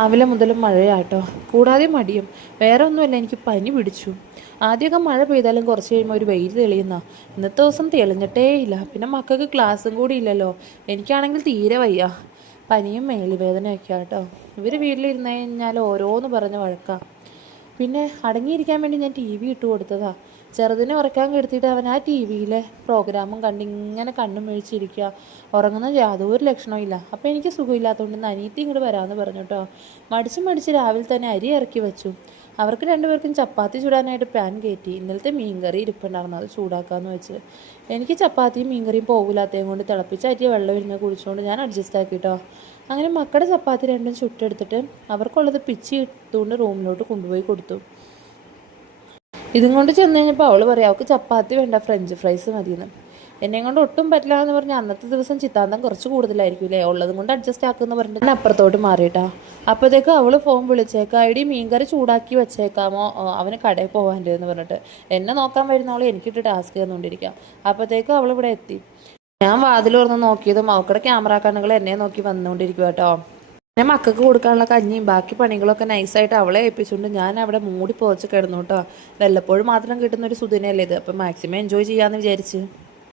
രാവിലെ മുതലും മഴയാട്ടോ, കൂടാതെ മടിയും. വേറെ ഒന്നുമല്ല, എനിക്ക് പനി പിടിച്ചു. ആദ്യമൊക്കെ മഴ പെയ്താലും കുറച്ച് കഴിയുമ്പോൾ ഒരു വെയിൽ തെളിയുന്ന, ഇന്നത്തെ ദിവസം തെളിഞ്ഞിട്ടേ ഇല്ല. പിന്നെ മക്കൾക്ക് ക്ലാസ്സും കൂടി ഇല്ലല്ലോ. എനിക്കാണെങ്കിൽ തീരെ വയ്യ, പനിയും മേലുവേദനയൊക്കെ ആട്ടോ. ഇവർ വീട്ടിലിരുന്ന് കഴിഞ്ഞാൽ ഓരോന്ന് പറഞ്ഞ് വഴക്കാം. പിന്നെ അടങ്ങിയിരിക്കാൻ വേണ്ടി ഞാൻ ടി വി ഇട്ട് കൊടുത്തതാ. ചെറുതിനെ ഉറക്കാൻ കെടുത്തിയിട്ട് അവൻ ആ ടി വിയിലെ പ്രോഗ്രാമും കണ്ട് ഇങ്ങനെ കണ്ണും മേടിച്ചിരിക്കുക. ഉറങ്ങുന്ന യാതൊരു ലക്ഷണവും ഇല്ല. അപ്പോൾ എനിക്ക് സുഖമില്ലാത്തതുകൊണ്ട് അനിയത്തി ഇങ്ങോട്ട് വരാമെന്ന് പറഞ്ഞു കേട്ടോ. മടിച്ച് രാവിലെ തന്നെ അരി ഇറക്കി വെച്ചു. അവർക്ക് രണ്ടുപേർക്കും ചപ്പാത്തി ചൂടാനായിട്ട് പാൻ കയറ്റി. ഇന്നലത്തെ മീൻകറി ഇരിപ്പുണ്ടായിരുന്നു, അത് ചൂടാക്കാമെന്ന് വെച്ച്. എനിക്ക് ചപ്പാത്തിയും മീൻകറിയും പോകില്ലാത്തതും കൊണ്ട് തിളപ്പിച്ച അരിയ വെള്ളം ഇരുന്ന് കുടിച്ചുകൊണ്ട് ഞാൻ അഡ്ജസ്റ്റ് ആക്കി കേട്ടോ. അങ്ങനെ മക്കളുടെ ചപ്പാത്തി രണ്ടും ചുട്ടെടുത്തിട്ട് അവർക്കുള്ളത് പിച്ചി ഇട്ടുകൊണ്ട് റൂമിലോട്ട് കൊണ്ടുപോയി കൊടുത്തു. ഇതും കൊണ്ട് ചെന്ന് കഴിഞ്ഞപ്പോൾ അവൾ പറയാം അവൾക്ക് ചപ്പാത്തി വേണ്ട, ഫ്രഞ്ച് ഫ്രൈസ് മതിയെന്ന്. എന്നെ കൊണ്ട് ഒട്ടും പറ്റില്ല എന്ന് പറഞ്ഞാൽ അന്നത്തെ ദിവസം ചിത്താന്തം കുറച്ച് കൂടുതലായിരിക്കും അല്ലേ, ഉള്ളതും കൊണ്ട് അഡ്ജസ്റ്റ് ആക്കുമെന്ന് പറഞ്ഞിട്ട് ഞാൻ അപ്പുറത്തോട്ട് മാറിയിട്ടാ. അപ്പോഴത്തേക്ക് അവൾ ഫോൺ വിളിച്ചേക്കാം, ഐഡി മീൻകറി ചൂടാക്കി വെച്ചേക്കാമോ, അവന് കടയിൽ പോകാൻ്റെ എന്ന് പറഞ്ഞിട്ട്. എന്നെ നോക്കാൻ വരുന്നവൾ എനിക്കിട്ട് ടാസ്ക് തന്നുകൊണ്ടിരിക്കുക. അപ്പോഴത്തേക്കും അവൾ ഇവിടെ എത്തി. ഞാൻ വാതിൽ തുറന്ന് നോക്കിയതും അവക്കടെ ക്യാമറ കണ്ണുകൾ എന്നെ നോക്കി വന്നുകൊണ്ടിരിക്കുക കേട്ടോ. പിന്നെ മക്കൾക്ക് കൊടുക്കാനുള്ള കഞ്ഞിയും ബാക്കി പണികളൊക്കെ നൈസായിട്ട് അവളെ ഏൽപ്പിച്ചുകൊണ്ട് ഞാൻ അവിടെ മൂടി പോച്ച് കിടന്നു കേട്ടോ. വല്ലപ്പോഴും മാത്രം കിട്ടുന്ന ഒരു സുദിനല്ലേ ഇത്, അപ്പം മാക്സിമം എൻജോയ് ചെയ്യാമെന്ന് വിചാരിച്ച്.